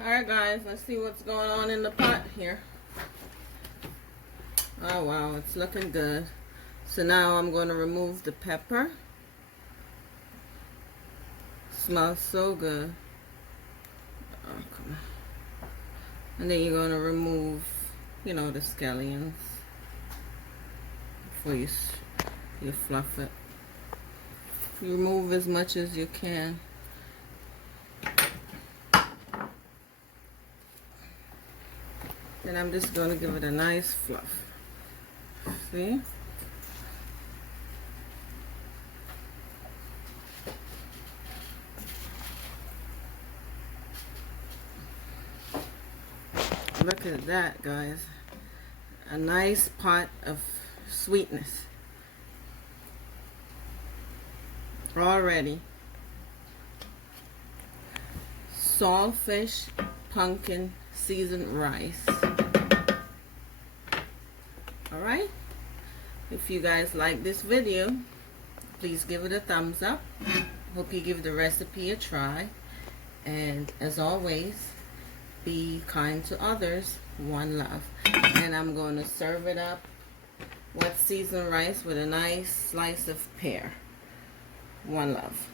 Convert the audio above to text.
Alright guys, let's see what's going on in the pot here. Oh wow, it's looking good. So now I'm going to remove the pepper. Smells so good. Oh, come on. And then you're going to remove, the scallions before you fluff it. You remove as much as you can. Then I'm just going to give it a nice fluff. See? Look at that, guys. A nice pot of sweetness. Already. Saltfish pumpkin seasoned rice. Alright? If you guys like this video, please give it a thumbs up. Hope you give the recipe a try. And as always, be kind to others. One love. And I'm going to serve it up with seasoned rice with a nice slice of pear. One love.